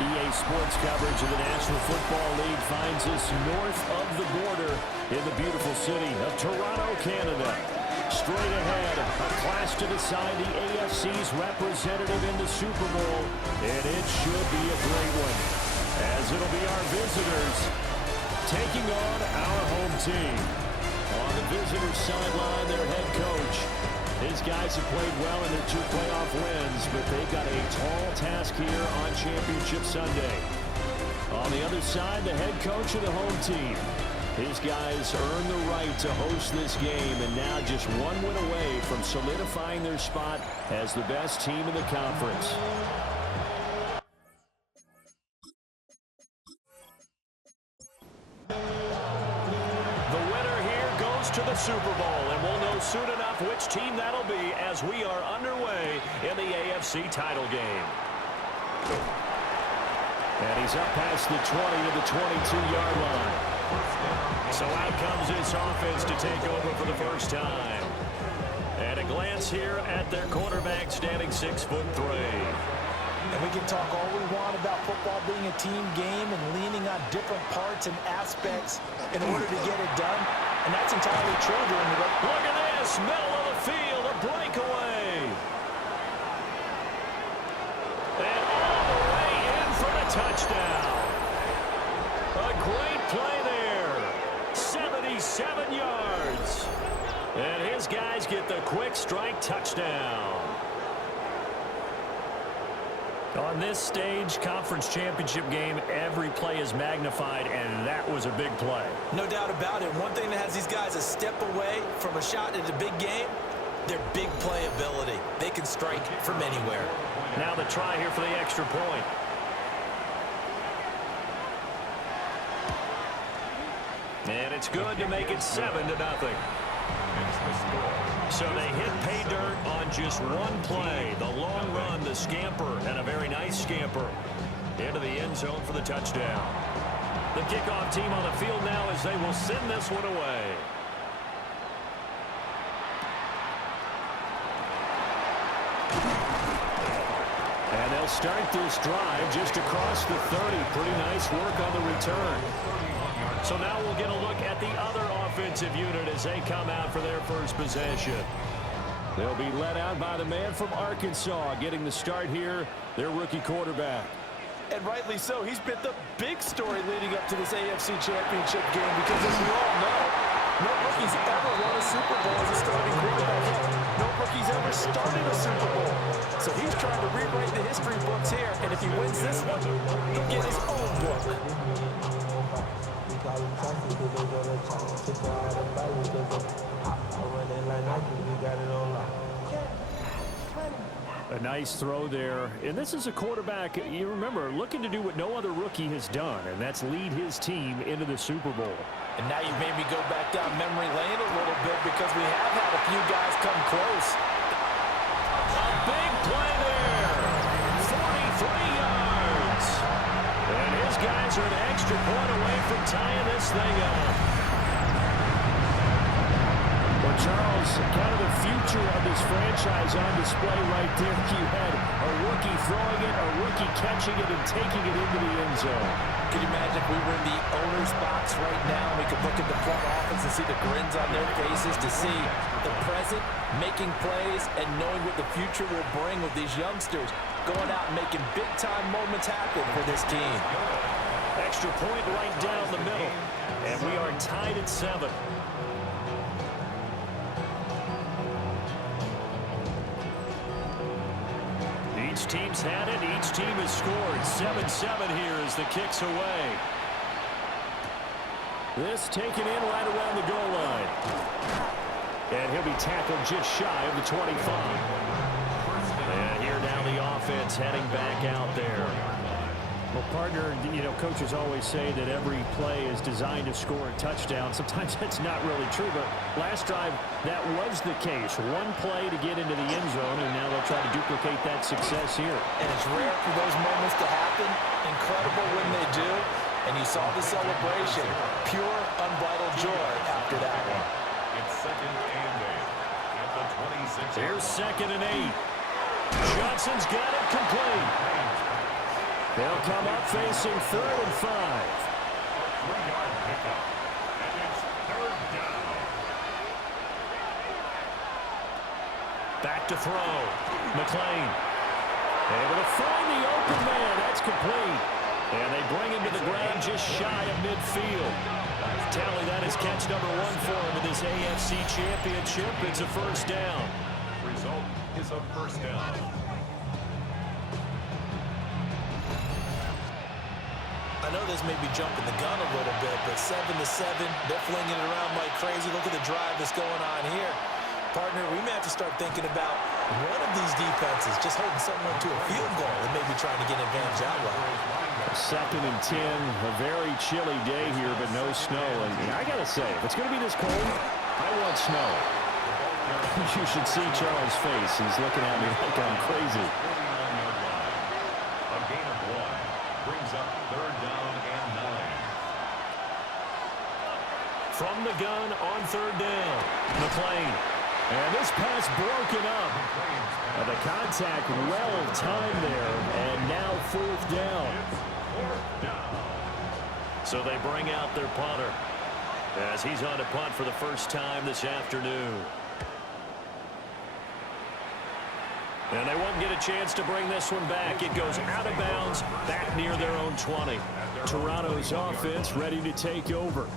EA Sports coverage of the National Football League finds us north of the border in the beautiful city of Toronto, Canada. Straight ahead, a clash to decide the AFC's representative in the Super Bowl, and it should be a great one, as it'll be our visitors taking on our home team. On the visitors' sideline, their head coach. These guys have played well in their 2 playoff wins, but they've got a tall task here on Championship Sunday. On the other side, the head coach of the home team. His guys earned the right to host this game, and now just 1 win away from solidifying their spot as the best team in the conference. To the Super Bowl, and we'll know soon enough which team that'll be as we are underway in the AFC title game. And he's up past the 20 to the 22-yard line. So out comes this offense to take over for the first time. And a glance here at their quarterback, standing 6'3". And we can talk all we want about football being a team game and leaning on different parts and aspects in order to get it done. And that's entirely true during the game. Look at this, middle of the field, a breakaway. And all the way in for the touchdown. A great play there. 77 yards. And his guys get the quick strike touchdown. On this stage, conference championship game, every play is magnified, and that was a big play. No doubt about it. One thing that has these guys a step away from a shot at a big game, their big play ability. They can strike from anywhere. Now the try here for the extra point. And it's good to make it 7-0. So they hit pay dirt on just 1 play. The long run, the scamper, and a very nice scamper into the end zone for the touchdown. The kickoff team on the field now as they will send this one away. And they'll start this drive just across the 30. Pretty nice work on the return. So now we'll get a look at the other offensive unit as they come out for their first possession. They'll be led out by the man from Arkansas, getting the start here, their rookie quarterback. And rightly so. He's been the big story leading up to this AFC Championship game because, as we all know, no rookie's ever won a Super Bowl as a starting quarterback. No rookie's ever started a Super Bowl. So he's trying to rewrite the history books here, and if he wins this one, he'll get his own book. A nice throw there. And this is a quarterback, you remember, looking to do what no other rookie has done, and that's lead his team into the Super Bowl. And now you've made me go back down memory lane a little bit because we have had a few guys come close. A big play there. 43 yards. And his guys are an extra point away from tying this thing up. Well, Charles, kind of the future of this franchise on display right there. You had a rookie throwing it, a rookie catching it, and taking it into the end zone. Can you imagine if we were in the owner's box right now and we could look at the front office and see the grins on their faces, to see the present making plays and knowing what the future will bring with these youngsters going out and making big-time moments happen for this team. Extra point right down the middle, and we are tied at 7. Each team's had it. Each team has scored. 7-7 here as the kick's away. This taken in right around the goal line. And he'll be tackled just shy of the 25. And here now the offense heading back out there. Well, partner, you know, coaches always say that every play is designed to score a touchdown. Sometimes that's not really true, but last drive, that was the case. 1 play to get into the end zone, and now they'll try to duplicate that success here. And it's rare for those moments to happen. Incredible when they do. And you saw the celebration. Pure, unbridled joy after that one. It's 2nd and 8 at the 26. Here's 2nd and 8. Johnson's got it complete. They'll come up facing 3rd and 5. 3-yard pickup. And it's 3rd down. Back to throw. McLean able to find the open man. That's complete. And they bring him to the ground just shy of midfield. Tally that is catch number 1 for him in this AFC Championship. It's a first down. Result is a first down. I know this may be jumping the gun a little bit, but 7-7, they're flinging it around like crazy. Look at the drive that's going on here. Partner, we may have to start thinking about one of these defenses just holding someone to a field goal and maybe trying to get an advantage outright. 2nd and 10, a very chilly day here, but no snow. And I got to say, if it's going to be this cold, I want snow. You should see Charles' face. He's looking at me like I'm crazy. A gain of 1 brings up 3rd down and 9. From the gun on 3rd down, McLean. And this pass broken up. And the contact well timed there. And now 4th down. So they bring out their punter as he's on to punt for the first time this afternoon. And they won't get a chance to bring this one back. It goes out of bounds back near their own 20. Toronto's offense ready to take over.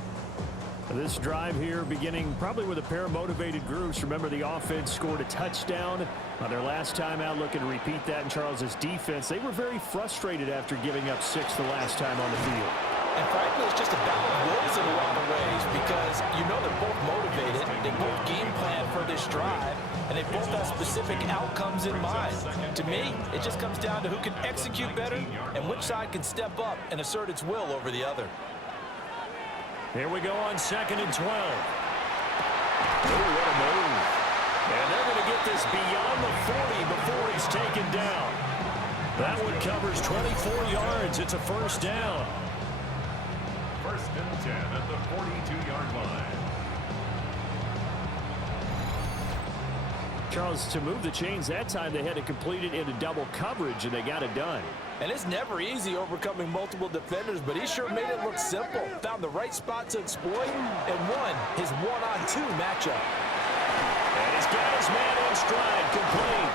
This drive here beginning probably with a pair of motivated groups. Remember, the offense scored a touchdown on their last time out. Looking to repeat that in Charles's defense. They were very frustrated after giving up 6 the last time on the field. And frankly, it's just a battle of wills in a lot of ways because you know they're both motivated. They both game plan for this drive, and they both have specific outcomes in mind. To me, it just comes down to who can execute better and which side can step up and assert its will over the other. Here we go on 2nd and 12. Oh, what a move. And they're going to get this beyond the 40 before he's taken down. That one covers 24 yards. It's a first down. 1st and 10 at the 42-yard line. Charles, to move the chains that time, they had to complete it into double coverage, and they got it done. And it's never easy overcoming multiple defenders, but he sure made it look simple. Found the right spot to exploit and won his 1-on-2 matchup. And he's got his man in stride, complete.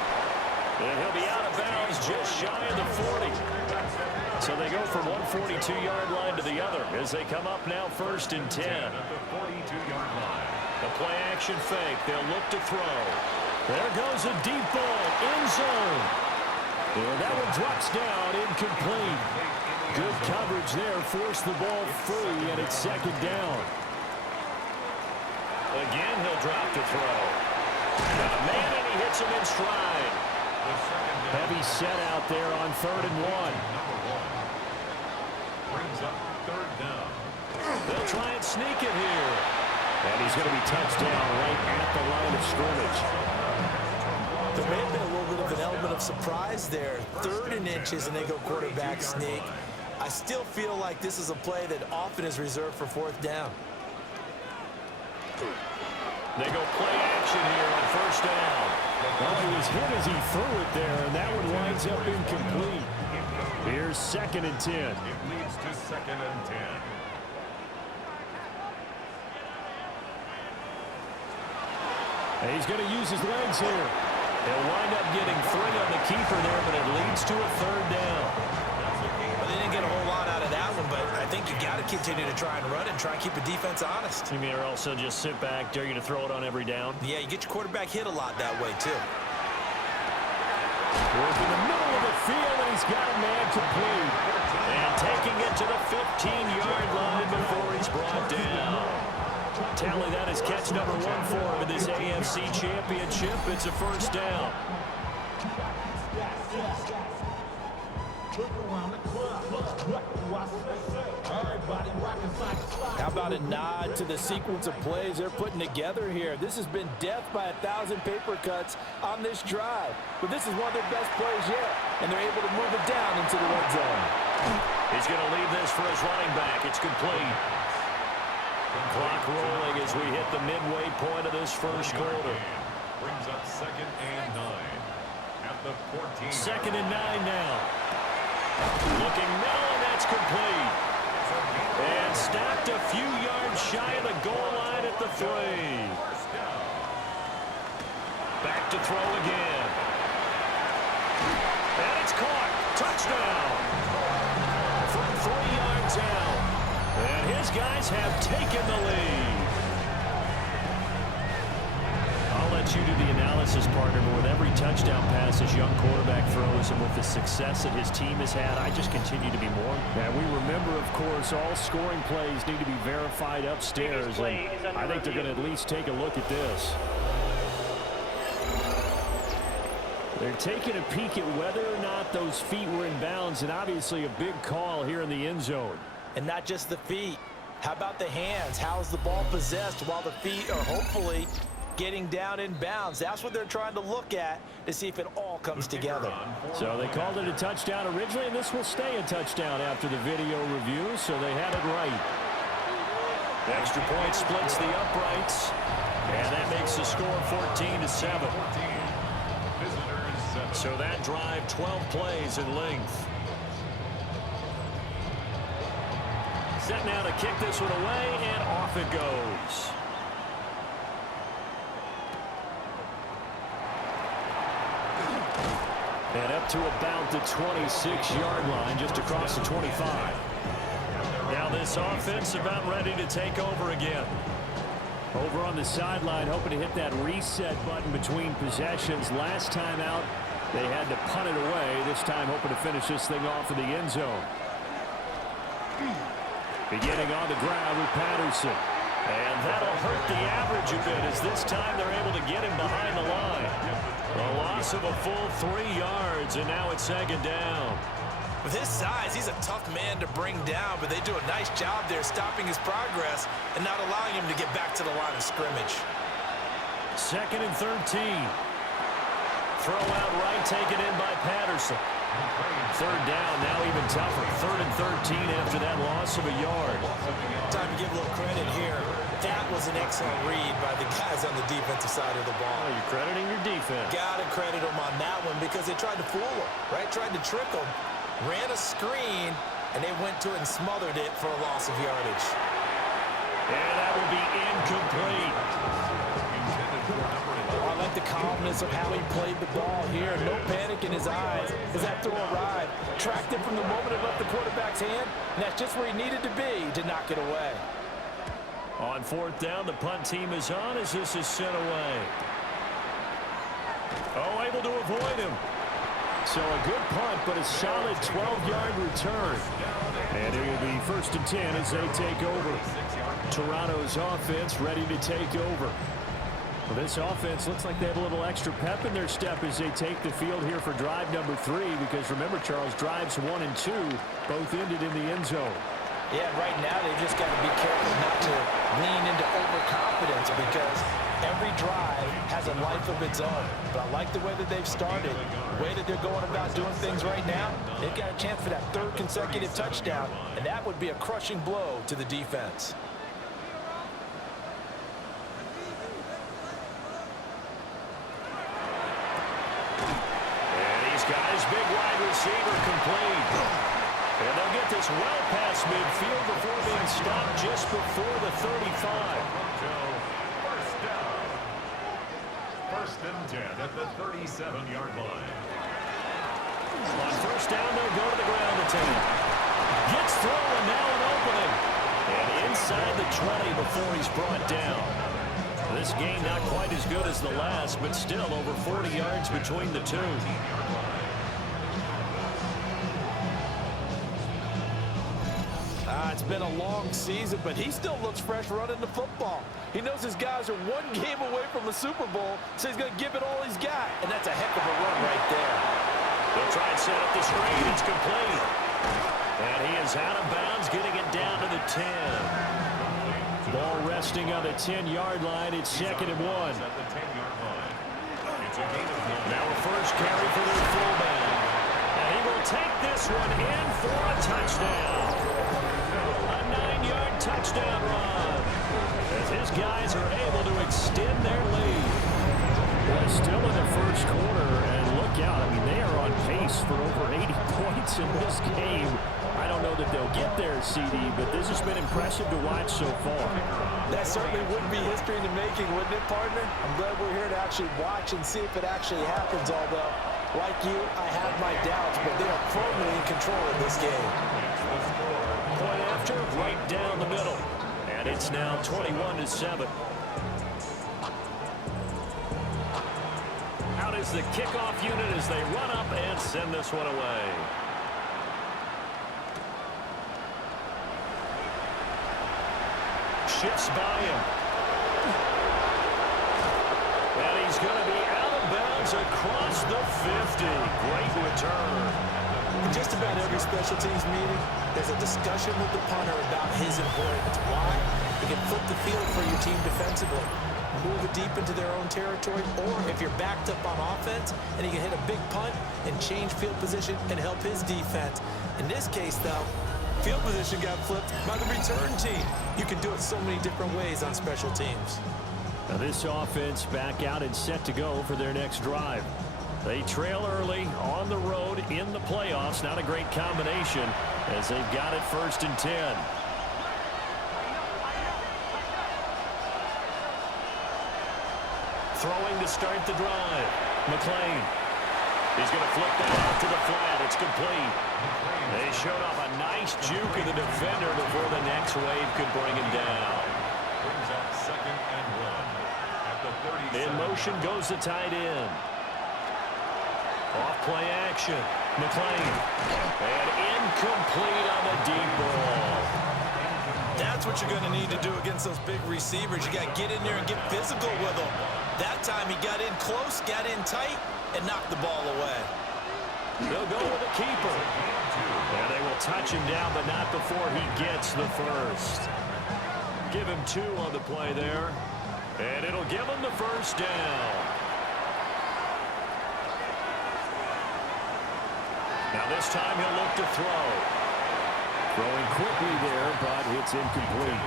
And he'll be out of bounds just shy of the 40. So they go from one 42-yard line to the other as they come up now 1st and 10. At the 42-yard line. The play action fake. They'll look to throw. There goes a deep ball, end zone. And that one drops down, incomplete. Good coverage there, forced the ball free, and it's 2nd down. Again, he'll drop to throw. Got a man, and he hits him in stride. Heavy set out there on 3rd and 1. Brings up 3rd down. They'll try and sneak it here. And he's going to be touched down right at the line of scrimmage. There may have been a little bit of an element of surprise there. 3rd and inches, and they go quarterback sneak. I still feel like this is a play that often is reserved for 4th down. They go play action here on 1st down. Well, he was hit as he threw it there, and that one winds up incomplete. Here's 2nd and 10. It leads to 2nd and 10. And he's going to use his legs here. They'll wind up getting 3 on the keeper there, but it leads to a 3rd down. Well, they didn't get a whole lot out of that one, but I think you got to continue to try and run and try and keep the defense honest. You mean or also just sit back, dare you to throw it on every down? Yeah, you get your quarterback hit a lot that way, too. Work in the middle of the field, and he's got a man complete. And taking it to the 15-yard line before he's brought down. Tally that is catch number 1 for him in this AFC Championship. It's a first down. How about a nod to the sequence of plays they're putting together here? This has been death by 1,000 paper cuts on this drive. But this is one of their best plays yet, and they're able to move it down into the red zone. He's going to leave this for his running back. It's complete. Clock rolling as we hit the midway point of this first quarter. Brings up 2nd and 9 at the 14. 2nd and 9 now. Looking middle, and that's complete. And stacked a few yards shy of the goal line at the 3. Back to throw again. And it's caught. Touchdown. From 3 yards out. And his guys have taken the lead. I'll let you do the analysis, partner, but with every touchdown pass this young quarterback throws and with the success that his team has had, I just continue to be more. And we remember, of course, all scoring plays need to be verified upstairs, and I think they're going to at least take a look at this. They're taking a peek at whether or not those feet were in bounds, and obviously a big call here in the end zone. And not just the feet. How about the hands? How's the ball possessed while the feet are hopefully getting down in bounds? That's what they're trying to look at to see if it all comes together. So they called it a touchdown originally, and this will stay a touchdown after the video review, so they had it right. The extra point splits the uprights, and that makes the score 14-7. So that drive, 12 plays in length. Set now to kick this one away, and off it goes. And up to about the 26-yard line, just across the 25. Now this offense about ready to take over again. Over on the sideline, hoping to hit that reset button between possessions. Last time out, they had to punt it away. This time hoping to finish this thing off in the end zone. Beginning on the ground with Patterson. And that'll hurt the average a bit as this time they're able to get him behind the line. A loss of a full 3 yards, and now it's second down. With his size, he's a tough man to bring down, but they do a nice job there stopping his progress and not allowing him to get back to the line of scrimmage. 2nd and 13. Throw out right, taken in by Patterson. 3rd down, now even tougher. 3rd and 13 after that loss of a yard. Time to give a little credit here. That was an excellent read by the guys on the defensive side of the ball. Oh, you're crediting your defense. Got to credit them on that one because they tried to fool him, right? Tried to trick him. Ran a screen, and they went to it and smothered it for a loss of yardage. And that will be incomplete. Oh, I like the calmness of how he played the ball here. No panic in his eyes as that throw arrived. Tracked it from the moment it left the quarterback's hand, and that's just where he needed to be to knock it away. On 4th down, the punt team is on as this is sent away. Oh, able to avoid him. So a good punt, but a solid 12-yard return. And it will be 1st and 10 as they take over. Toronto's offense ready to take over. Well, this offense looks like they have a little extra pep in their step as they take the field here for drive number 3. Because remember, Charles, drives 1 and 2 both ended in the end zone. Yeah, right now they've just got to be careful not to lean into overconfidence because every drive has a life of its own. But I like the way that they've started, the way that they're going about doing things right now. They've got a chance for that 3rd consecutive touchdown, and that would be a crushing blow to the defense. And these guys, big wide receiver complete. And they'll get this well past midfield before being stopped just before the 35. First down. 1st and 10 at the 37-yard line. On 1st down, they'll go to the ground to 10. Gets through, and now an opening. And inside the 20 before he's brought down. This game not quite as good as the last, but still over 40 yards between the two. It's been a long season, but he still looks fresh running the football. He knows his guys are 1 game away from a Super Bowl, so he's going to give it all he's got, and that's a heck of a run right there. They'll try and set up the screen. It's complete. And he is out of bounds, getting it down to the 10. Ball resting on the 10-yard line. It's 2nd and 1. Now a first carry for their fullback. And he will take this one in for a touchdown. A 9-yard touchdown run as his guys are able to extend their lead. Well, still in the first quarter, and look out. I mean, they are on pace for over 80 points in this game. I don't know that they'll get there, CD, but this has been impressive to watch so far. That certainly would be history in the making, wouldn't it, partner? I'm glad we're here to actually watch and see if it actually happens, although, like you, I have my doubts, but they are firmly in control of this game. Point after, right down the middle. And it's now 21-7. Out is the kickoff unit as they run up and send this one away. Shifts by him. And he's going to be out of bounds across the 50. Great return. In just about every special teams meeting, there's a discussion with the punter about his importance. Why? He can flip the field for your team defensively, move it deep into their own territory, or if you're backed up on offense, and he can hit a big punt and change field position and help his defense. In this case, though, field position got flipped by the return team. You can do it so many different ways on special teams. Now this offense back out and set to go for their next drive. They trail early on the road in the playoffs. Not a great combination as they've got it 1st and 10. Throwing to start the drive. McLean. He's going to flip that out to the flat. It's complete. They showed off a nice juke of the defender before the next wave could bring him down. Brings up 2nd and 1 at the 37. In motion goes the tight end. Off play action. McLean. And incomplete on the deep ball. That's what you're going to need to do against those big receivers. You got to get in there and get physical with them. That time he got in close, got in tight, and knocked the ball away. They'll go with the keeper. And they will touch him down, but not before he gets the first. Give him 2 on the play there. And it'll give him the first down. Now this time he'll look to throw. Throwing quickly there, but it's incomplete.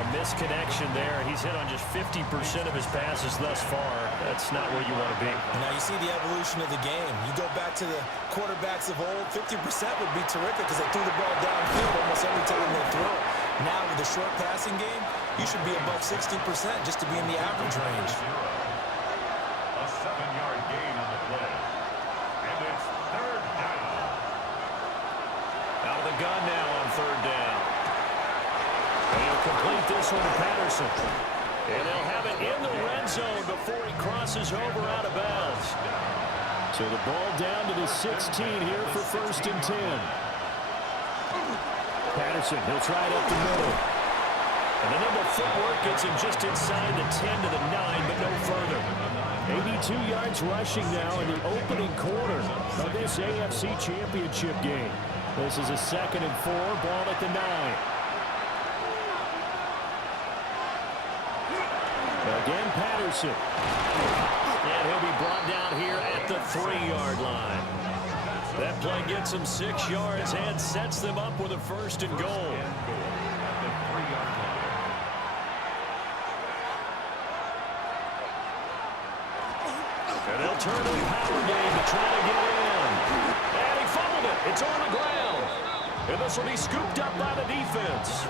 A misconnection there. He's hit on just 50% of his passes thus far. That's not where you want to be. Now you see the evolution of the game. You go back to the quarterbacks of old, 50% would be terrific because they threw the ball downfield almost every time they throw it. Now with the short passing game, you should be above 60% just to be in the average range. A 7-yard gain on the play. And it's 3rd down. Out of the gun now on 3rd down. And he'll complete this one to Patterson. And they'll have it in the red zone before he crosses over out of bounds. So the ball down to the 16 here for 1st and 10. Patterson, he'll try it up the middle. And the nimble footwork gets him just inside the 10 to the 9, but no further. 82 yards rushing now in the opening quarter of this AFC Championship game. This is a 2nd and 4, ball at the 9. Again, Patterson. And he'll be brought down here at the 3-yard line. That play gets him 6 yards and sets them up with a 1st and goal. And they'll turn to the power game to try to get in. And he fumbled it. It's on the ground. And this will be scooped up by the defense.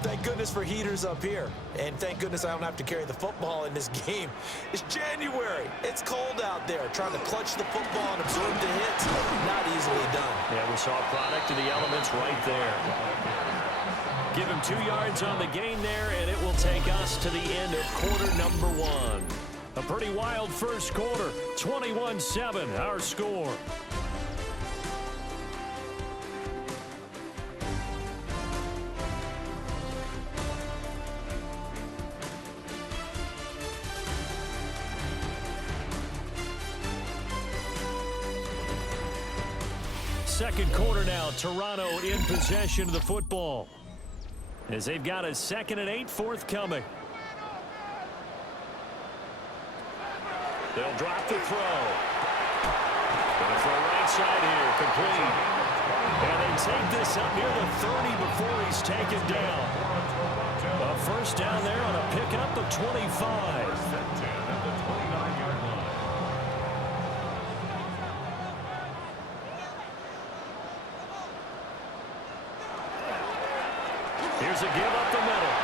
Thank goodness for heaters up here. And thank goodness I don't have to carry the football in this game. It's January. It's cold out there. Trying to clutch the football and absorb the hits, not easily done. Yeah, we saw a product of the elements right there. Give him 2 yards on the gain there, and it will take us to the end of quarter number 1. A pretty wild first quarter. 21-7, our score. Second quarter now, Toronto in possession of the football as they've got a 2nd and 8 forthcoming. They'll drop the throw. Going for a right side here, complete. And they take this up near the 30 before he's taken down. A first down there on a pickup of 25. Here's a give up the middle.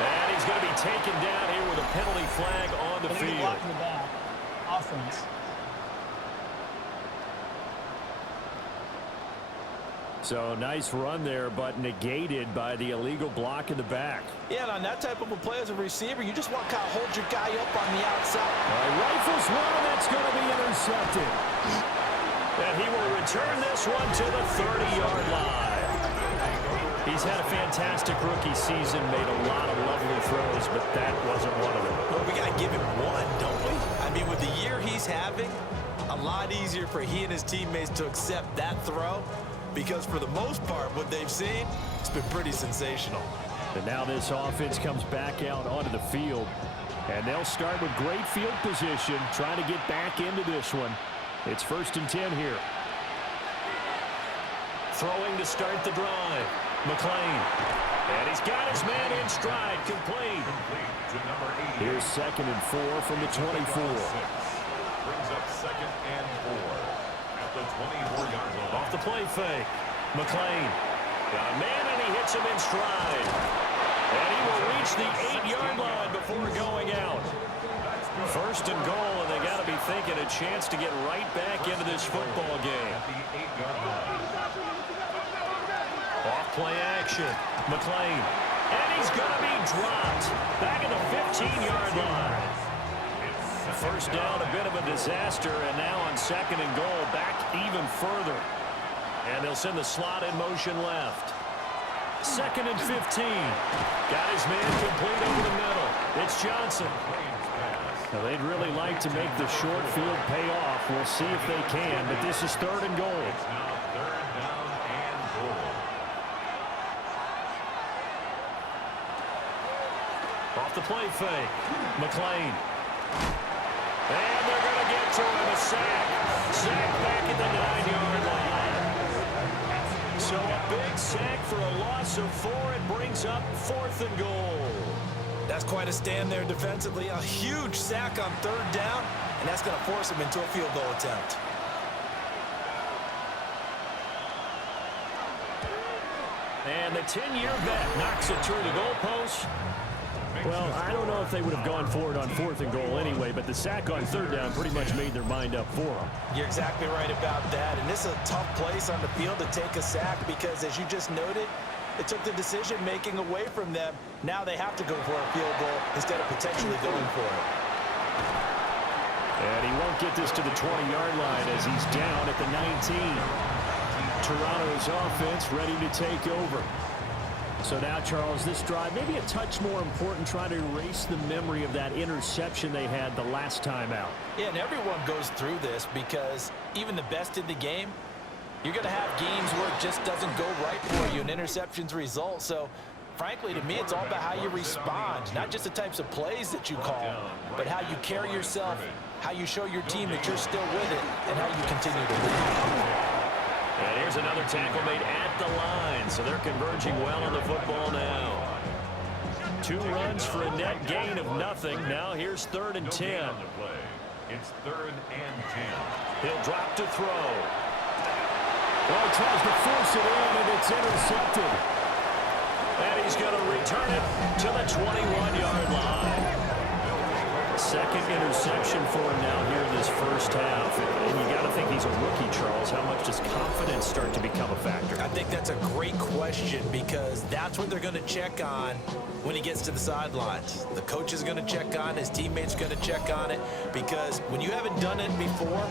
And he's going to be taken down here with a penalty flag on the field. Blocking the back. Offense. So nice run there, but negated by the illegal block in the back. Yeah, and on that type of a play as a receiver, you just want to kind of hold your guy up on the outside. All right, rifles one, and that's going to be intercepted. And he will return this one to the 30-yard line. He's had a fantastic rookie season, made a lot of lovely throws, but that wasn't one of them. Well, we got to give him one, don't we? I mean, with the year he's having, a lot easier for he and his teammates to accept that throw, because for the most part, what they've seen, it's been pretty sensational. And now this offense comes back out onto the field, and they'll start with great field position, trying to get back into this one. It's 1st and 10 here. Throwing to start the drive. McLean. And he's got his man in stride, complete. Here's 2nd and 4 from the 24. Brings up 2nd and 4 at the 24-yard line. Off the play fake. McLean. Got a man, and he hits him in stride. And he will reach the 8-yard line before going out. 1st and goal, and they got to be thinking a chance to get right back into this football game. At the 8-yard line. Off play action. McLean. And he's going to be dropped. Back at the 15-yard line. First down, a bit of a disaster, and now on 2nd and goal, back even further. And they'll send the slot in motion left. 2nd and 15. Got his man complete over the middle. It's Johnson. Now, they'd really like to make the short field pay off. We'll see if they can, but this is 3rd and goal. It's now 3rd down and goal. Off the play fake. McLean. And they're going to get to him. A sack. Sack back at the 9-yard line. So a big sack for a loss of 4. It brings up 4th and goal. That's quite a stand there defensively. A huge sack on 3rd down, and that's going to force him into a field goal attempt. And the 10-year vet knocks it through the goalpost. Well, I don't know if they would have gone for it on 4th and goal anyway, but the sack on 3rd down pretty much made their mind up for them. You're exactly right about that, and this is a tough place on the field to take a sack because, as you just noted, it took the decision-making away from them. Now they have to go for a field goal instead of potentially going for it. And he won't get this to the 20-yard line as he's down at the 19. Toronto's offense ready to take over. So now, Charles, this drive maybe a touch more important, trying to erase the memory of that interception they had the last time out. Yeah, and everyone goes through this because even the best in the game, you're going to have games where it just doesn't go right for you, and interceptions result. So, frankly, to me, it's all about how you respond, not just the types of plays that you call, but how you carry yourself, how you show your team that you're still with it, and how you continue to win. And here's another tackle made at the line, so they're converging well on the football now. 2 runs for a net gain of nothing. Now here's 3rd and 10. It's 3rd and 10. He'll drop to throw. Well, he tries to force it in, and it's intercepted. And he's going to return it to the 21-yard line. 2nd interception for him now here in this first half. And you got to think he's a rookie, Charles. How much does confidence start to become a factor? I think that's a great question because that's what they're going to check on when he gets to the sidelines. The coach is going to check on, his teammates are going to check on it, because when you haven't done it before,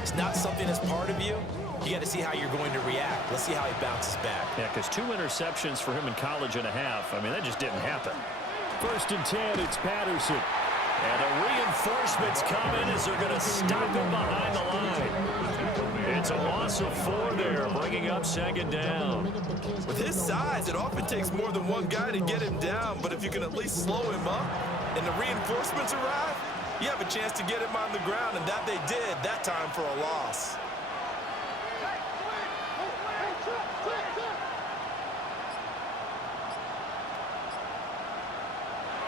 it's not something that's part of you. You got to see how you're going to react. Let's see how he bounces back. Yeah, because 2 interceptions for him in college and a half. I mean, that just didn't happen. 1st and 10, it's Patterson. And the reinforcements come in as they're going to stop him behind the line. It's a loss of 4 there, bringing up 2nd down. With his size, it often takes more than one guy to get him down, but if you can at least slow him up and the reinforcements arrive, You have a chance to get him on the ground, and that they did, that time for a loss.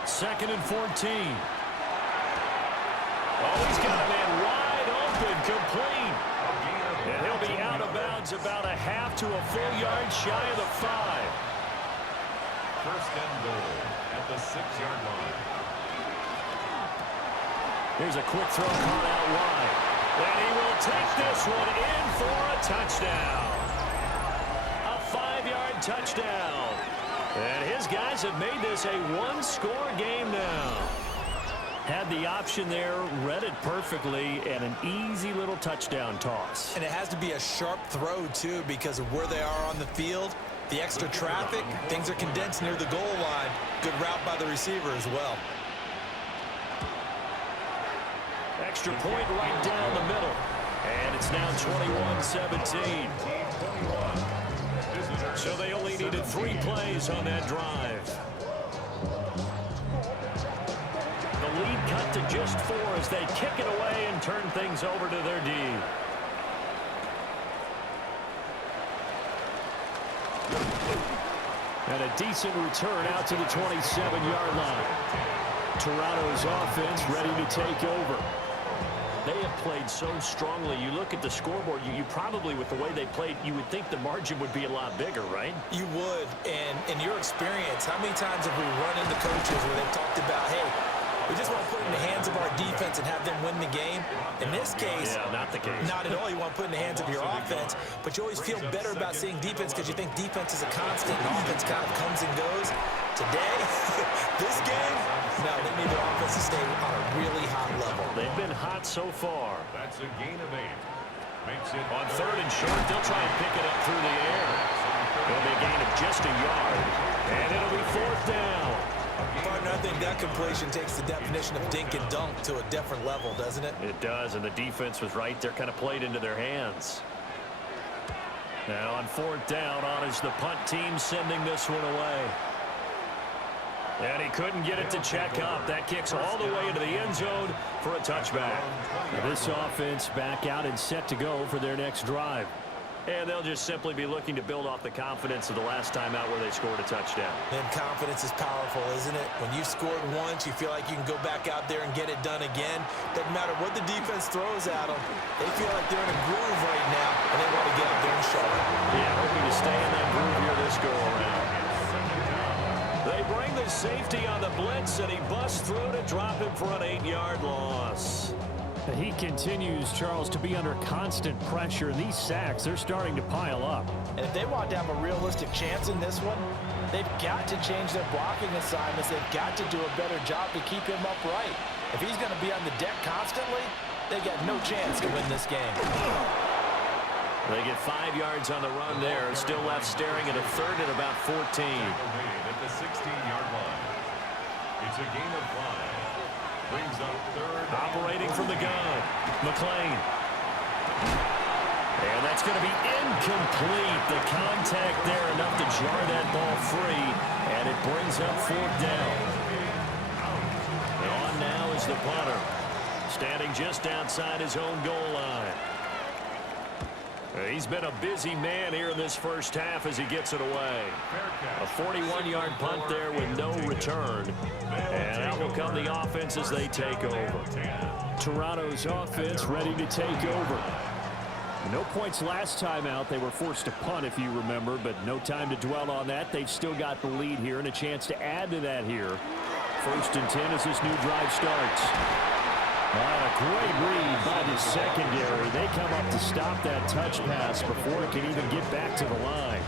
Second and 14. Oh, he's got a man wide open, complete. And he'll be out of bounds about a half to a full yard shy of the 5. First and goal at the 6-yard line. Here's a quick throw caught out wide. And he will take this one in for a touchdown. A 5-yard touchdown. And his guys have made this a one-score game now. Had the option there, read it perfectly, and an easy little touchdown toss. And it has to be a sharp throw, too, because of where they are on the field. The extra traffic, things are condensed near the goal line. Good route by the receiver as well. Extra point right down the middle. And it's now 21-17. So they only needed 3 plays on that drive. The lead cut to just 4 as they kick it away and turn things over to their D. And a decent return out to the 27-yard line. Toronto's offense ready to take over. They have played so strongly. You look at the scoreboard, you probably, with the way they played, you would think the margin would be a lot bigger, right? You would. And in your experience, how many times have we run into coaches where they've talked about, hey, we just want to put it in the hands of our defense and have them win the game? In this case, yeah, not the case. Not at all. You want to put it in the hands of your offense, but you always feel better about seeing defense because you think defense is a constant and offense kind of comes and goes. Today, this game, no, they need their offense to stay on a really high level. They've been hot so far. That's a gain of 8. Makes it On third and short, they'll try and pick it up through the air. It'll be a gain of just a yard, and it'll be 4th down. Partner, I think that completion takes the definition of dink and dunk to a different level, doesn't it? It does, and the defense was right there, kind of played into their hands. Now on 4th down, on is the punt team sending this one away. And he couldn't get it to check up. That kicks all the way into the end zone for a touchback. Now this offense back out and set to go for their next drive. And they'll just simply be looking to build off the confidence of the last time out where they scored a touchdown. And confidence is powerful, isn't it? When you've scored once, you feel like you can go back out there and get it done again. Doesn't matter what the defense throws at them. They feel like they're in a groove right now, and they want to get out there and show it. Yeah, hoping to stay in that groove here this go-around. They bring the safety on the blitz, and he busts through to drop him for an 8-yard loss. He continues, Charles, to be under constant pressure. These sacks, they're starting to pile up. And if they want to have a realistic chance in this one, they've got to change their blocking assignments. They've got to do a better job to keep him upright. If he's going to be on the deck constantly, they got no chance to win this game. They get 5 yards on the run there. Still left staring at a third and about 14. at the 16-yard line. It's a gain of 5. Brings up third. Operating from the gun, McLean. And that's going to be incomplete. The contact there enough to jar that ball free, and it brings up 4th down. On now is the punter, standing just outside his own goal line. He's been a busy man here in this first half as he gets it away. A 41-yard punt there with no return. And out will come the offense as they take over. Toronto's offense ready to take over. No points last time out. They were forced to punt, if you remember, but no time to dwell on that. They've still got the lead here and a chance to add to that here. 1st and 10 as this new drive starts. A great read by the secondary. They come up to stop that touch pass before it can even get back to the line.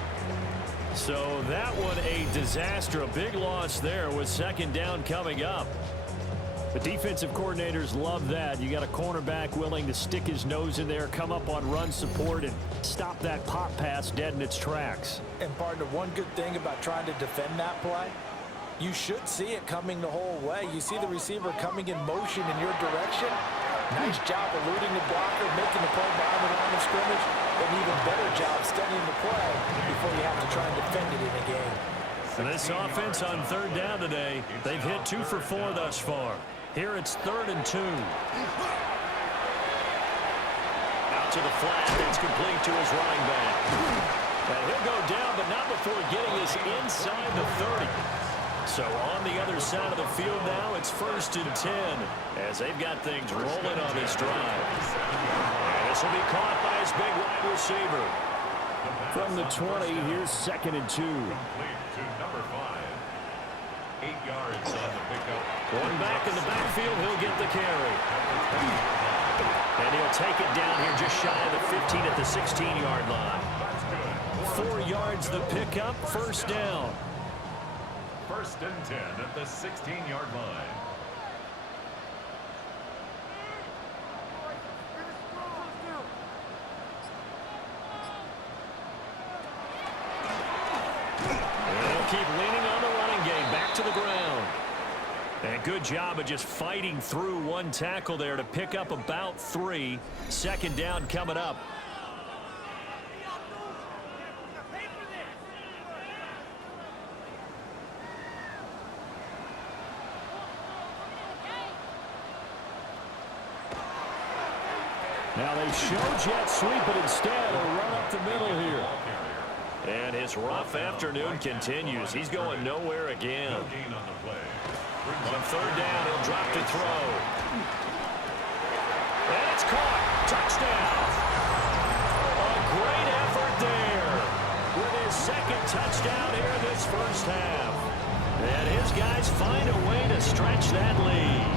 So that one a disaster. A big loss there with 2nd down coming up. The defensive coordinators love that. You got a cornerback willing to stick his nose in there, come up on run support, and stop that pop pass dead in its tracks. And partner, one good thing about trying to defend that play, you should see it coming the whole way. You see the receiver coming in motion in your direction. Nice job eluding the blocker, making the play behind the line of scrimmage. An even better job studying the play before you have to try and defend it in a game. And this offense on 3rd down today, they've hit 2 for 4 thus far. Here it's 3rd and 2. Out to the flat. That's complete to his running back. And he'll go down, but not before getting us inside the 30. So on the other side of the field now, it's 1st and 10 as they've got things rolling on this drive. And this will be caught by his big wide receiver. From the 20, here's 2nd and 2. Complete to number 5. 8 yards on the pickup. One back in the backfield, he'll get the carry. And he'll take it down here just shy of the 15 at the 16-yard line. 4 yards the pickup, 1st down. 1st and 10 at the 16-yard line. Keep leaning on the running game, back to the ground. And a good job of just fighting through one tackle there to pick up about 3. 2nd down coming up. Now they show jet sweep, but instead a run up the middle here. And his rough afternoon continues. He's going nowhere again. No gain on the play. On 3rd down, he'll drop to throw. And it's caught. Touchdown. A great effort there with his 2nd touchdown here this 1st half. And his guys find a way to stretch that lead.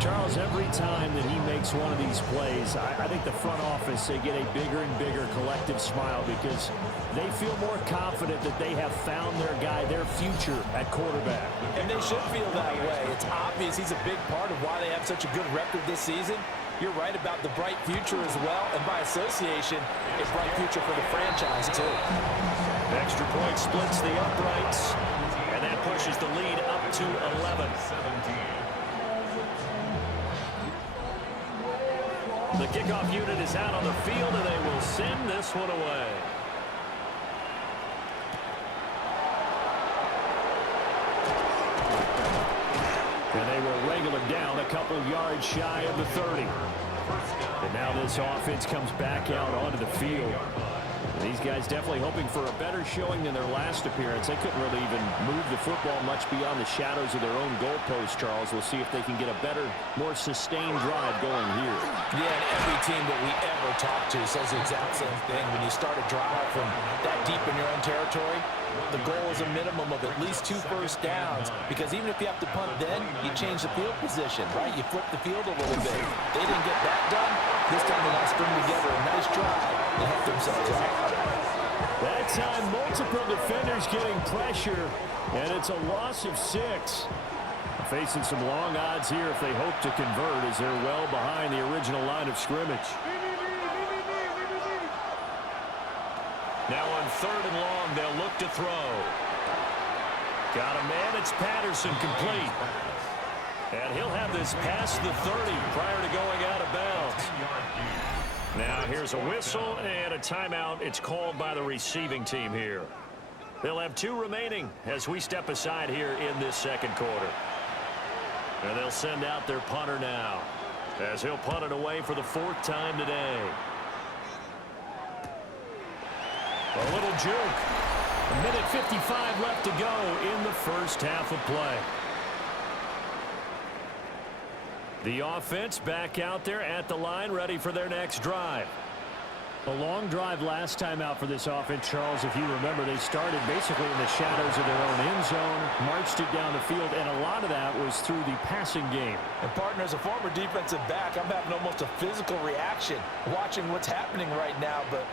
Charles, every time that he makes one of these plays, I think the front office, they get a bigger and bigger collective smile because they feel more confident that they have found their guy, their future at quarterback. And they should feel that way. It's obvious he's a big part of why they have such a good record this season. You're right about the bright future as well, and by association, a bright future for the franchise too. Extra point splits the uprights, and that pushes the lead up to 11. 17. The kickoff unit is out on the field, and they will send this one away. And they will wrangle him down a couple yards shy of the 30. And now this offense comes back out onto the field. These guys definitely hoping for a better showing than their last appearance. They couldn't really even move the football much beyond the shadows of their own goalpost, Charles. We'll see if they can get a better, more sustained drive going here. Yeah, and every team that we ever talk to says the exact same thing. When you start a drive from that deep in your own territory, the goal is a minimum of at least 2 first downs, because even if you have to punt then, you change the field position, right? You flip the field a little bit. They didn't get that done. This time they want to string together a nice drive to help themselves out. That time, multiple defenders getting pressure, and it's a loss of 6. Facing some long odds here if they hope to convert, as they're well behind the original line of scrimmage. Now on 3rd and long, they'll look to throw. Got a man, it's Patterson, complete. And he'll have this past the 30 prior to going out of bounds. Now here's a whistle and a timeout. It's called by the receiving team here. They'll have 2 remaining as we step aside here in this 2nd quarter. And they'll send out their punter now, as he'll punt it away for the 4th time today. A little juke. 1:55 left to go in the 1st half of play. The offense back out there at the line, ready for their next drive. A long drive last time out for this offense, Charles. If you remember, they started basically in the shadows of their own end zone, marched it down the field, and a lot of that was through the passing game. And partner, as a former defensive back, I'm having almost a physical reaction watching what's happening right now. But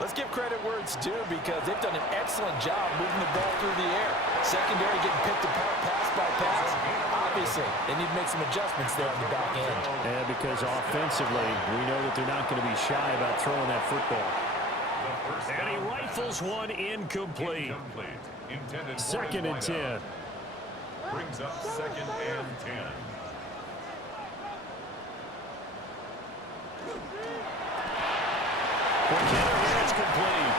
let's give credit where it's due, because they've done an excellent job moving the ball through the air. Secondary getting picked apart pass by pass. Obviously, they need to make some adjustments there on the back end. And because offensively, we know that they're not going to be shy about throwing that football. And he rifles one incomplete. Intended 2nd and 10. Brings up 2nd and 10. For Kenner, here it's complete.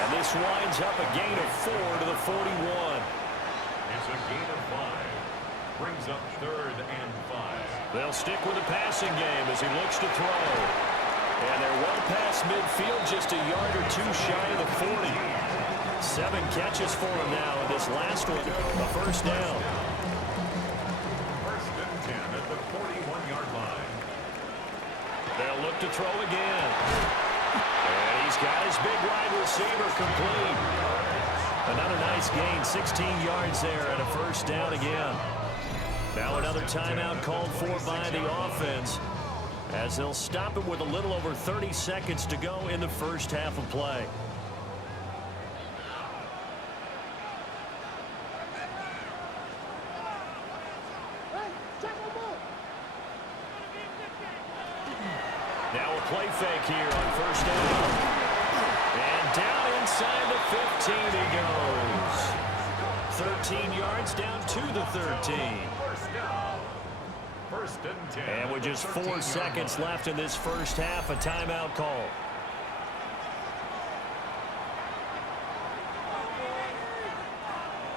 And this winds up a gain of 4 to the 41. It's a gain of 5. Brings up 3rd and 5. They'll stick with the passing game as he looks to throw. And they're well past midfield, just a yard or two shy of the 40. 7 catches for him now in this last one, a first down. 1st and 10 at the 41-yard line. They'll look to throw again. And he's got his big wide receiver complete. Another nice gain, 16 yards there and a first down again. Now another timeout called for by the offense, as they'll stop it with a little over 30 seconds to go in the first half of play. Now a play fake here on first down. And down inside the 15 he goes. 13 yards down to the 13. First and 10. And with just 4 seconds left in this first half, a timeout call.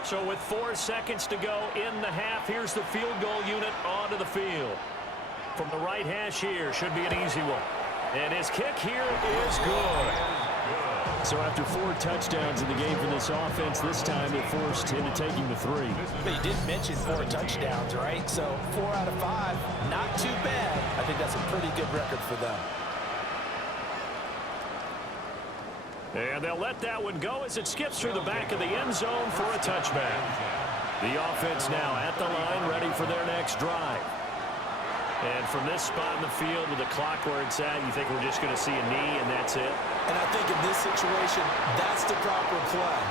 So with 4 seconds to go in the half, here's the field goal unit onto the field. From the right hash here, should be an easy one. And his kick here is good. So after 4 touchdowns in the game for this offense, this time they're forced into taking the 3. But you did mention 4 touchdowns, right? So 4 out of 5, not too bad. I think that's a pretty good record for them. And they'll let that one go as it skips through the back of the end zone for a touchback. The offense now at the line, ready for their next drive. And from this spot in the field with the clock where it's at, you think we're just going to see a knee and that's it? And I think in this situation, that's the proper play.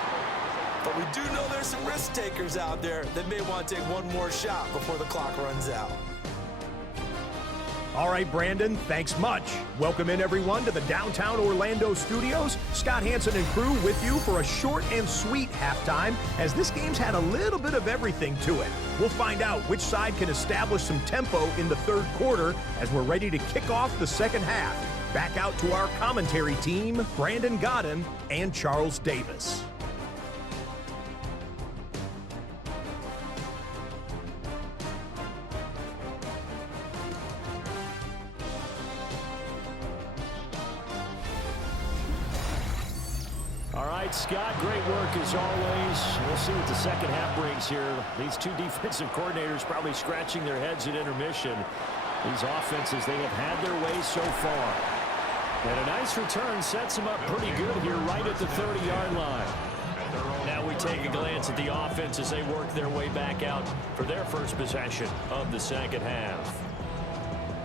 But we do know there's some risk takers out there that may want to take one more shot before the clock runs out. All right, Brandon, thanks much. Welcome in, everyone, to the downtown Orlando studios. Scott Hansen and crew with you for a short and sweet halftime, as this game's had a little bit of everything to it. We'll find out which side can establish some tempo in the third quarter as we're ready to kick off the second half. Back out to our commentary team, Brandon Godden and Charles Davis. Scott, great work as always. We'll see what the second half brings here. These two defensive coordinators probably scratching their heads at intermission. These offenses, they have had their way so far. And a nice return sets them up pretty good here right at the 30-yard line. Now we take a glance at the offense as they work their way back out for their first possession of the second half.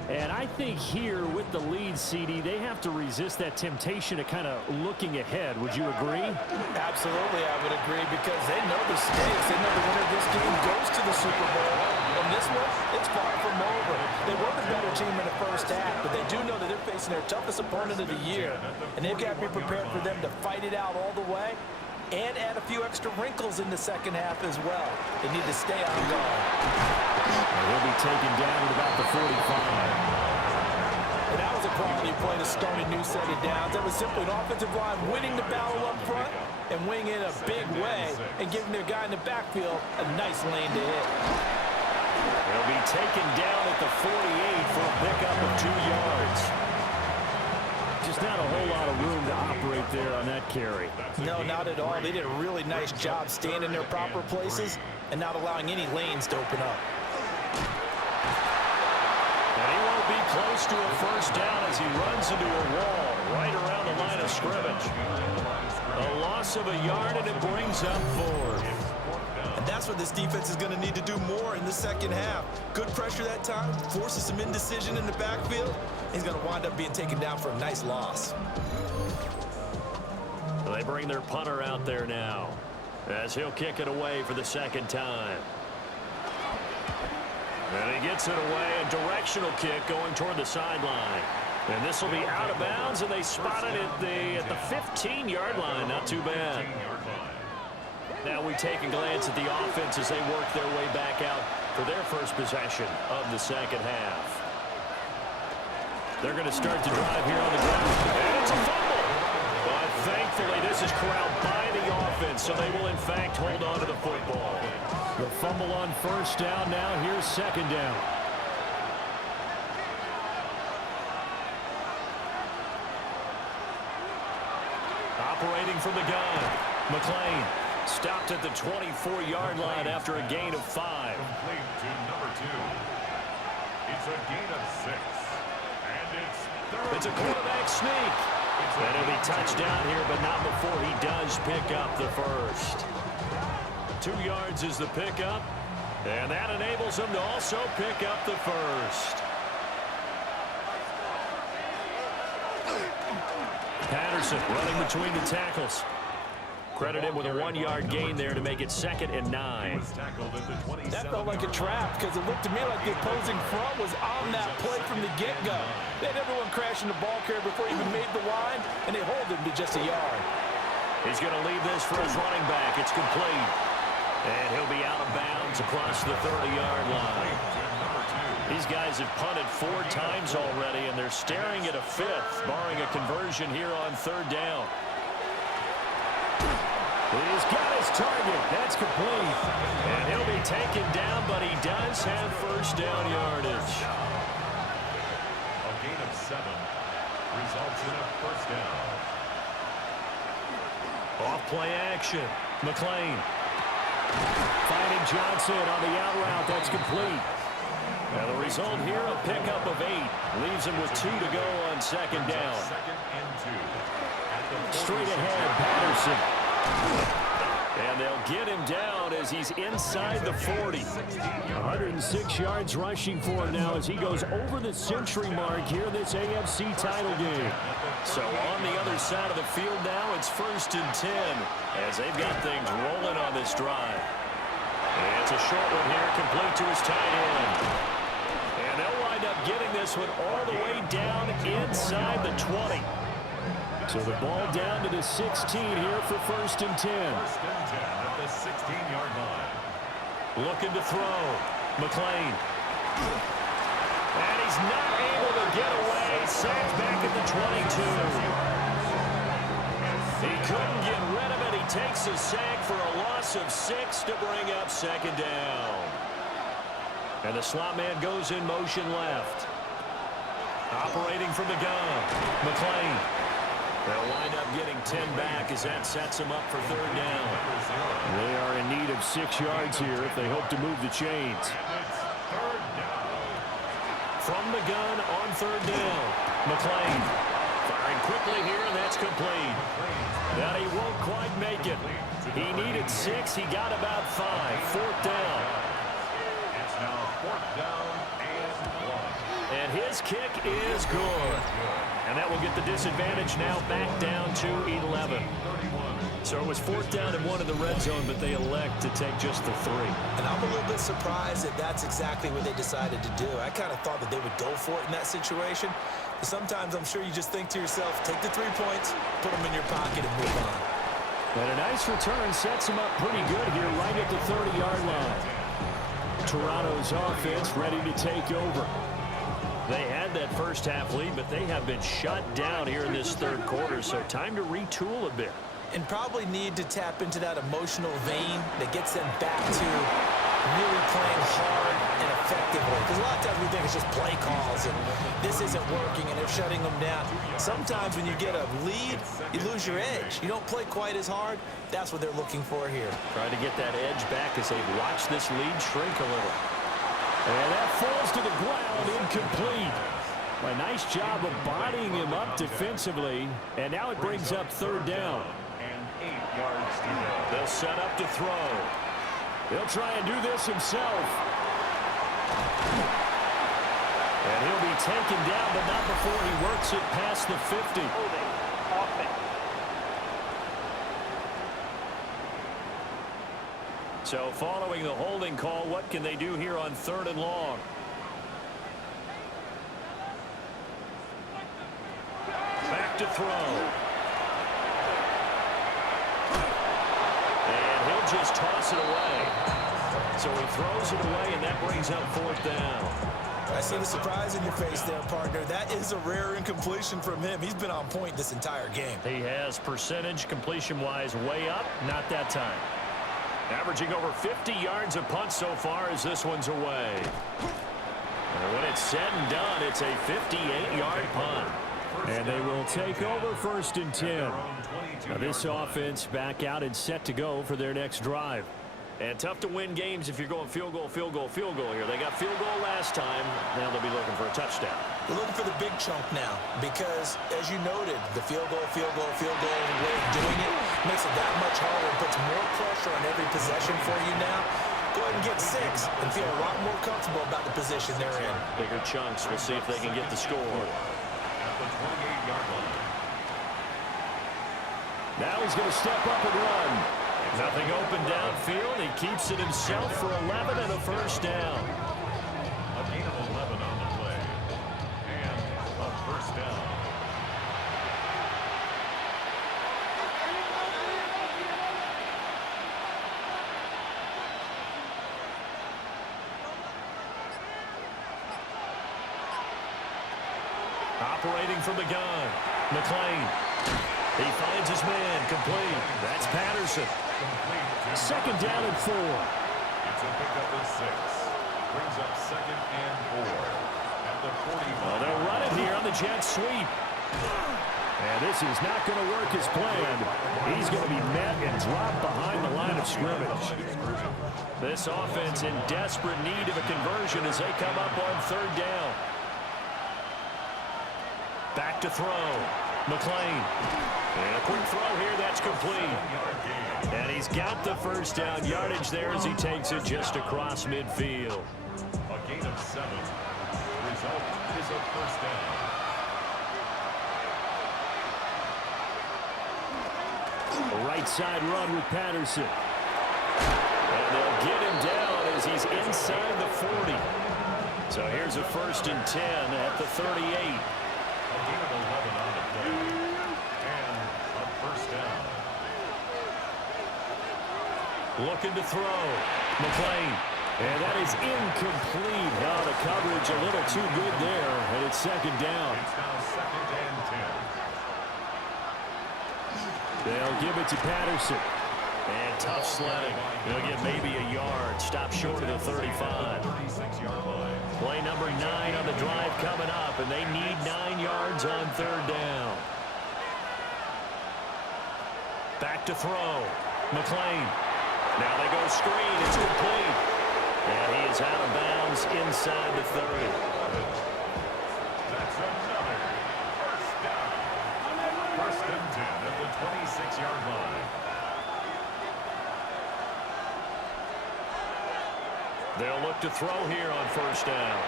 And I think here with the lead, CD, they have to resist that temptation of kind of looking ahead. Would you agree? Absolutely, I would agree, because they know the stakes. They know the winner of this game goes to the Super Bowl. And this one, it's far from over. They were the better team in the first half, but they do know that they're facing their toughest opponent of the year. And they've got to be prepared for them to fight it out all the way and add a few extra wrinkles in the second half as well. They need to stay on guard. He'll be taken down at about the 45. And that was a quality play to start a new set of downs. That was simply an offensive line winning the battle up front and winning in a big way and giving their guy in the backfield a nice lane to hit. He'll be taken down at the 48 for a pickup of 2 yards. Just not a whole lot of room to operate there on that carry. No, not at all. They did a really nice job staying in their proper places and not allowing any lanes to open up. And he won't be close to a first down as he runs into a wall right around the line of scrimmage. A loss of a yard, and it brings up 4th. And that's what this defense is going to need to do more in the second half. Good pressure that time, forces some indecision in the backfield. He's going to wind up being taken down for a nice loss. They bring their punter out there now as he'll kick it away for the second time. And he gets it away, a directional kick going toward the sideline. And this will be out of bounds, and they spot it at the 15-yard line. Not too bad. Now we take a glance at the offense as they work their way back out for their first possession of the second half. They're going to start the drive here on the ground. And it's a fumble. But Thankfully, this is corralled by the offense, so they will, in fact, hold on to the football. The fumble on first down now. Here's second down. Operating from the gun, McLean stopped at the 24-yard line after a gain of 5. Complete to number 2. It's a gain of 6. And It's a quarterback sneak. And he'll be touchdown here, but not before he does pick up the first. 2 yards is the pickup, and that enables him to also pick up the first. Patterson running between the tackles. Credit him with a 1-yard gain there to make it 2nd and 9. That felt like a trap because it looked to me like the opposing front was on that play from the get-go. They had everyone crashing the ball carrier before he even made the line, and they hold him to just a yard. He's going to leave this for his running back. It's complete. And he'll be out of bounds across the 30-yard line. These guys have punted 4 times already, and they're staring at a 5th, barring a conversion here on 3rd down. He's got his target. That's complete. And he'll be taken down, but he does have first down yardage. A gain of 7 results in a first down. Off play action. McLean finding Johnson on the out route. That's complete. Now the result here, a pickup of 8. Leaves him with 2 to go on 2nd down. 2nd and 2. Straight ahead, Patterson. And they'll get him down as he's inside the 40. 106 yards rushing for him now as he goes over the century mark here in this AFC title game. So on the other side of the field now, it's 1st and 10 as they've got things rolling on this drive. And it's a short one here, complete to his tight end. And they'll wind up getting this one all the way down inside the 20. So the ball down to the 16 here for 1st and 10. 1st and 10 at the 16-yard line. Looking to throw. McLean. And he's not able to get away. Sacked back at the 22. He couldn't get rid of it. He takes a sack for a loss of 6 to bring up 2nd down. And the slot man goes in motion left. Operating from the gun. McLean. They'll wind up getting 10 back as that sets them up for 3rd down. They are in need of 6 yards here if they hope to move the chains. From the gun on 3rd down. McLean firing quickly here, and that's complete. But he won't quite make it. He needed 6. He got about 5. 4th down. It's now 4th down and 1. And his kick is good. And that will get the disadvantage now back down to 11. So it was 4th down and 1 in the red zone, but they elect to take just the 3. And I'm a little bit surprised that that's exactly what they decided to do. I kind of thought that they would go for it in that situation. But sometimes I'm sure you just think to yourself, take the 3 points, put them in your pocket, and move on. And a nice return sets them up pretty good here right at the 30-yard line. Toronto's offense ready to take over. They had that first half lead, but they have been shut down here in this 3rd quarter, so time to retool a bit. And probably need to tap into that emotional vein that gets them back to really playing hard and effectively. Because a lot of times we think it's just play calls and this isn't working and they're shutting them down. Sometimes when you get a lead, you lose your edge. You don't play quite as hard. That's what they're looking for here. Trying to get that edge back as they watch this lead shrink a little. And that falls to the ground, incomplete. A nice job of bodying him up defensively. And now it brings up 3rd down. And 8 yards to go. They'll set up to throw. He'll try and do this himself. And he'll be taken down, but not before he works it past the 50. So following the holding call, what can they do here on 3rd and long? Back to throw. And he'll just toss it away. So he throws it away, and that brings up 4th down. I see the surprise in your face there, partner. That is a rare incompletion from him. He's been on point this entire game. He has percentage completion-wise way up, not that time. Averaging over 50 yards a punt so far as this one's away. And when it's said and done, it's a 58-yard punt. And they will take over 1st and 10. Now this offense back out and set to go for their next drive. And tough to win games if you're going field goal, field goal, field goal here. They got field goal last time. Now they'll be looking for a touchdown. They're looking for the big chunk now because, as you noted, the field goal, way of doing it makes it that much harder and puts more pressure on every possession for you now. Go ahead and get 6 and feel a lot more comfortable about the position they're in. Bigger chunks. We'll see if they can get the score. At the 28-yard line. Now he's going to step up and run. Nothing open downfield. He keeps it himself for 11 and a 1st down. A gain of 11 on the play. And a 1st down. Operating from the gun. McLean. He finds his man. Complete. That's Patterson. 2nd down and 4. It's a pickup of 6. Brings up 2nd and 4. At the 41. Well, they'll run it here on the jet sweep. And this is not going to work as planned. He's going to be met and dropped behind the line of scrimmage. This offense in desperate need of a conversion as they come up on 3rd down. Back to throw. McLean. And a quick throw here. That's complete. And he's got the 1st down yardage there as he takes it just across midfield. A gain of 7. The result is a 1st down. A right side run with Patterson. And they'll get him down as he's inside the 40. So here's a 1st and 10 at the 38. A gain of 11 on the play. And a 1st down. Looking to throw. McLean. And that is incomplete. Now the coverage a little too good there. And it's 2nd down. It's now 2nd and 10. They'll give it to Patterson. And tough sledding. They'll get maybe a yard. Stop short of the 35. 36-yard line. Play number 9 on the drive coming up. And they need 9 yards on 3rd down. Back to throw. McLean. Now they go screen. It's complete. And he is out of bounds inside the 30. That's another 1st down. 1st and 10 at the 26-yard line. They'll look to throw here on 1st down.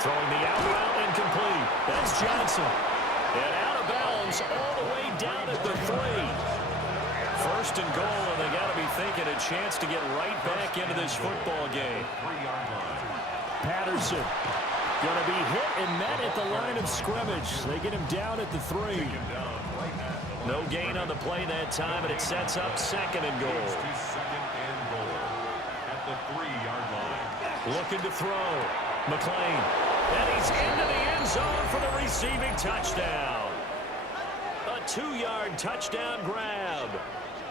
Throwing the out route incomplete. That's Johnson. And out of bounds all the way down at the 3. 1st and goal, and they got to be thinking a chance to get right back into this football game. 3-yard line. Patterson going to be hit and met at the line of scrimmage. They get him down at the 3. Down right at the No gain on the play that time, and it sets up 2nd and goal. to 2nd and goal at the 3-yard line. Looking to throw. McLean. And he's into the end zone for the receiving touchdown. A 2-yard touchdown grab.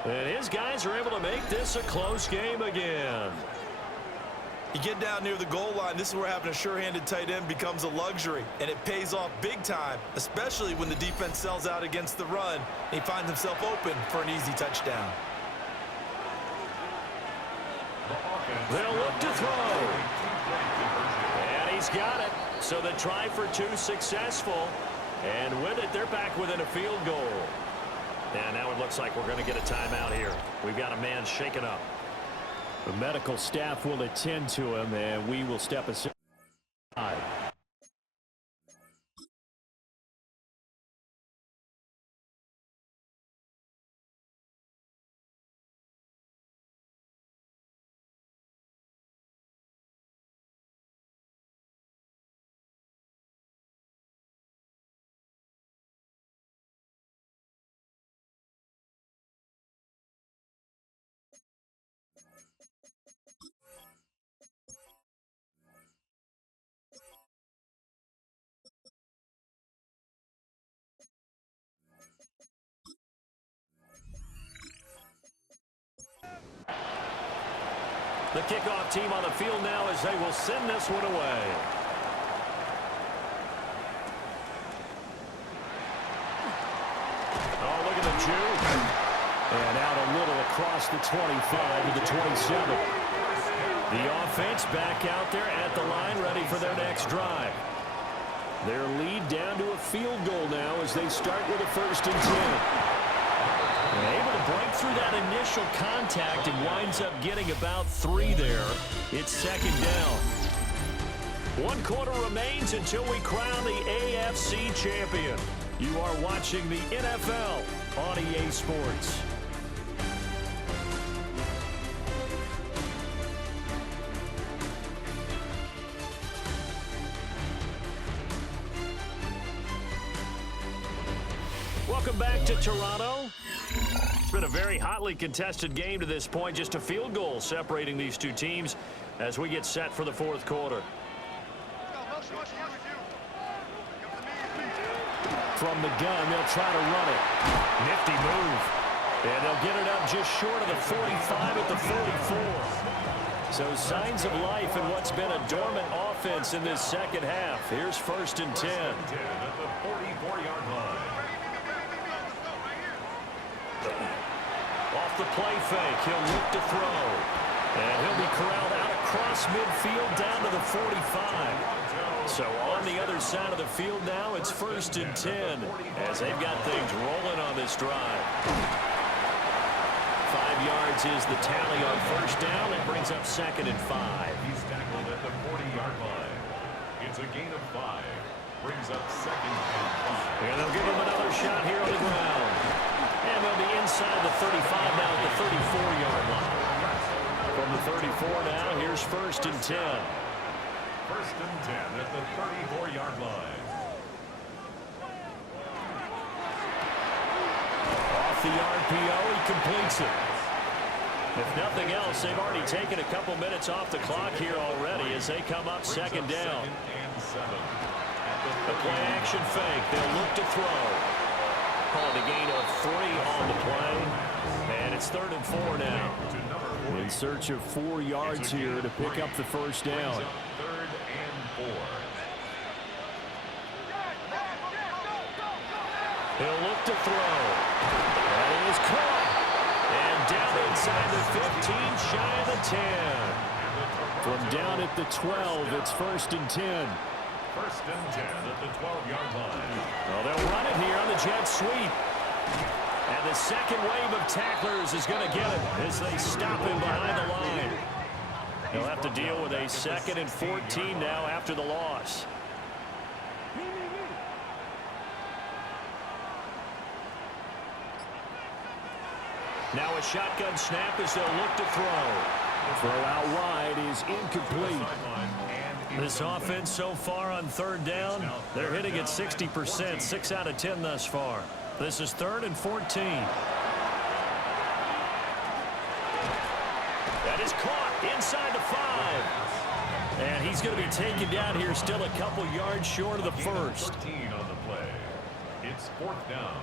And his guys are able to make this a close game again. You get down near the goal line, this is where having a sure-handed tight end becomes a luxury, and it pays off big time, especially when the defense sells out against the run, and he finds himself open for an easy touchdown. They'll look to throw. And he's got it. So the try for 2 successful. And with it, they're back within a field goal. And now it looks like we're going to get a timeout here. We've got a man shaken up. The medical staff will attend to him, and we will step aside. The kickoff team on the field now as they will send this one away. Oh, look at the juke. And out a little across the 25 to the 27. The offense back out there at the line, ready for their next drive. Their lead down to a field goal now as they start with a 1st and 10. And able to break through that initial contact and winds up getting about 3 there. It's 2nd down. 1 quarter remains until we crown the AFC champion. You are watching the NFL on EA Sports. Welcome back to Toronto. It's been a very hotly contested game to this point. Just a field goal separating these two teams as we get set for the 4th quarter. From the gun, they'll try to run it. Nifty move. And they'll get it up just short of the 45 at the 44. So signs of life in what's been a dormant offense in this 2nd half. Here's 1st and 10. At the 44-yard line. Off the play fake, he'll look to throw. And he'll be corralled out across midfield down to the 45. So on the other side of the field now, it's 1st and 10 as they've got things rolling on this drive. 5 yards is the tally on 1st down. It brings up 2nd and 5. He's tackled at the 40-yard line. It's a gain of 5. Brings up 2nd and 5. And they'll give him another shot here on the ground. And they'll be inside the 35 now at the 34-yard line. From the 34 now, here's 1st and 10. 1st and 10 at the 34-yard line. Off the RPO, he completes it. If nothing else, they've already taken a couple minutes off the clock here already as they come up 2nd down. 2nd and 7. The play action fake. They'll look to throw. Called a gain of 3 on the play. And it's 3rd and 4 now. In search of 4 yards here to pick up the 1st down. 3rd and 4. He'll look to throw. That is caught. And down inside the 15, shy of the 10. From down at the 12, it's 1st and 10. 1st and 10 at the 12-yard line. Well, they'll run it here on the jet sweep. And the second wave of tacklers is going to get it as they stop him behind the line. He'll have to deal with a 2nd and 14 now after the loss. Now a shotgun snap as they'll look to throw. Throw out wide is incomplete. This offense so far on 3rd down, they're hitting at 60%, 6 out of 10 thus far. This is 3rd and 14. That is caught inside the 5. And he's going to be taken down here still a couple yards short of the 1st. 13 on the play. It's 4th down.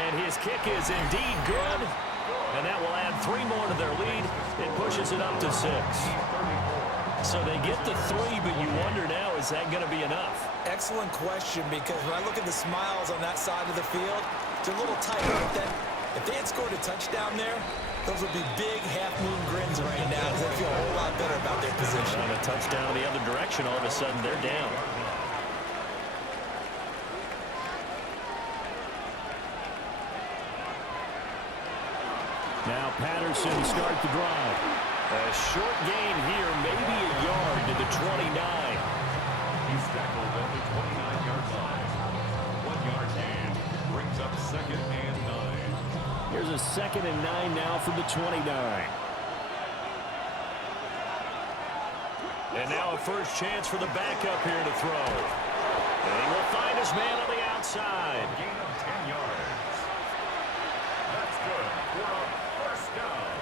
And his kick is indeed good. And that will add 3 more to their lead. It pushes it up to 6. So they get the 3, but you wonder now, is that going to be enough? Excellent question, because when I look at the smiles on that side of the field, it's a little tight. But then, if they had scored a touchdown there, those would be big half-moon grins right now because they feel a whole lot better about their position. On a touchdown the other direction, all of a sudden they're down. Now Patterson start the drive. A short gain here, maybe a yard to the 29. He's tackled at the 29-yard line. 1 yard gain brings up 2nd and 9. Here's a 2nd and 9 now from the 29. And now a first chance for the backup here to throw. And he will find his man on the outside. A gain of 10 yards. That's good for a 1st down.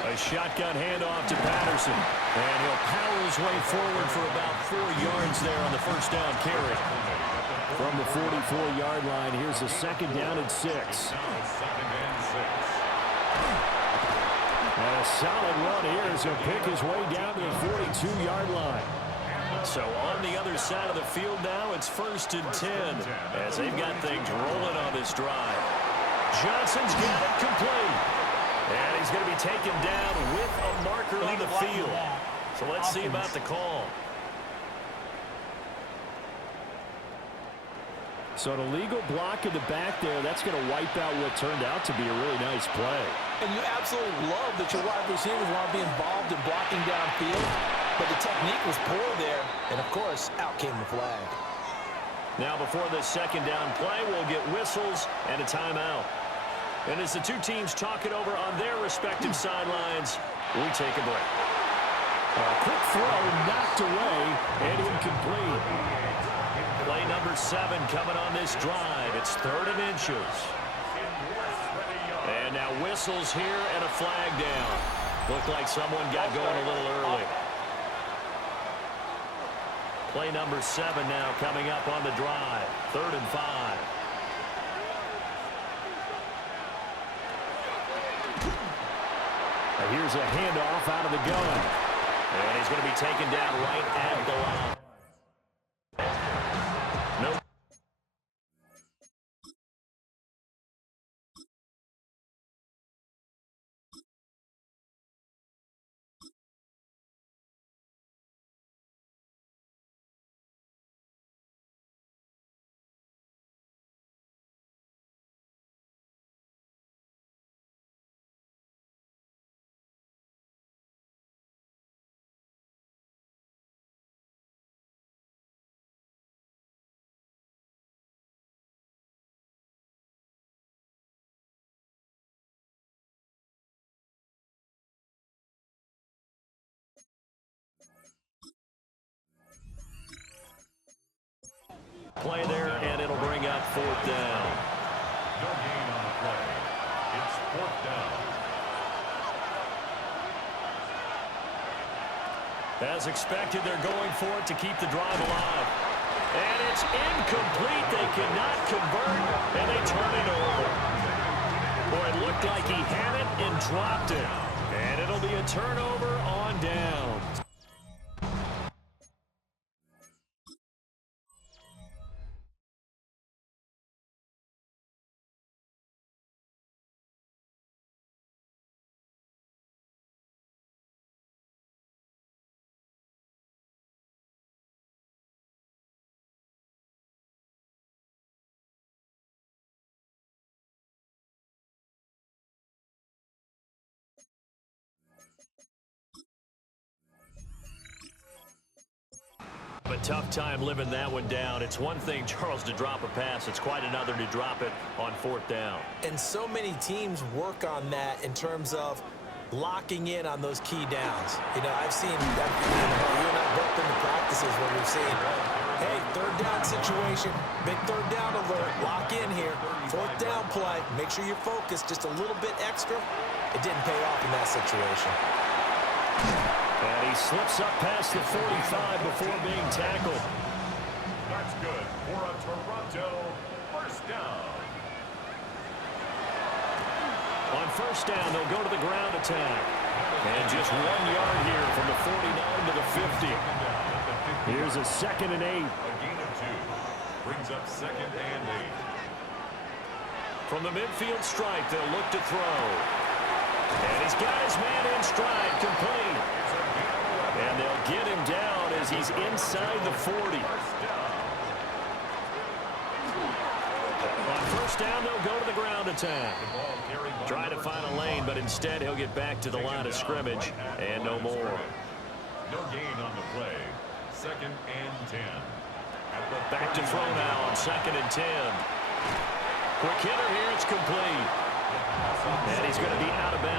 A shotgun handoff to Patterson. And he'll power his way forward for about 4 yards there on the 1st down carry. At the From the 44-yard line, here's a second down and 6. Now second and 6. And a solid run here as he'll pick his way down to the 42-yard line. So on the other side of the field now, it's 1st and 10 as they've got things rolling on this drive. Johnson's got it complete. And he's going to be taken down with a marker on the field. So let's see about the call. So an illegal block in the back there, that's going to wipe out what turned out to be a really nice play. And you absolutely love that your wide receivers want to be involved in blocking downfield. But the technique was poor there. And, of course, out came the flag. Now before this second down play, we'll get whistles and a timeout. And as the two teams talk it over on their respective sidelines, we take a break. A quick throw knocked away and incomplete. Play number 7 coming on this drive. It's 3rd and inches. And now whistles here and a flag down. Looked like someone got going a little early. Play number 7 now coming up on the drive. 3rd and 5. Here's a handoff out of the gun. And he's going to be taken down right at the line. Nope. Play there, and it'll bring up 4th down. No gain on the play. It's 4th down. As expected, they're going for it to keep the drive alive. And it's incomplete. They cannot convert, and they turn it over. Boy, it looked like he had it and dropped it. And it'll be a turnover on down. A tough time living that one down. It's one thing, Charles, to drop a pass. It's quite another to drop it on 4th down. And so many teams work on that in terms of locking in on those key downs. You know, I've seen that. You and I both been to practices where we've seen, hey, 3rd down situation, big 3rd down alert, lock in here. 4th down play, make sure you're focused just a little bit extra. It didn't pay off in that situation. And he slips up past the 45 before being tackled. That's good for a Toronto 1st down. On 1st down, they'll go to the ground attack. And just 1 yard here from the 49 to the 50. Here's a 2nd and 8. A gain of 2. Brings up 2nd and 8. From the midfield stripe, they'll look to throw. And he's got his man in stride, complete. And they'll get him down as he's inside the 40. On 1st down, they'll go to the ground attack. Try to find a lane, but instead he'll get back to the line of scrimmage and no more. No gain on the play. 2nd and 10. Back to throw now on 2nd and 10. Quick hitter here, it's complete. And he's going to be out of bounds.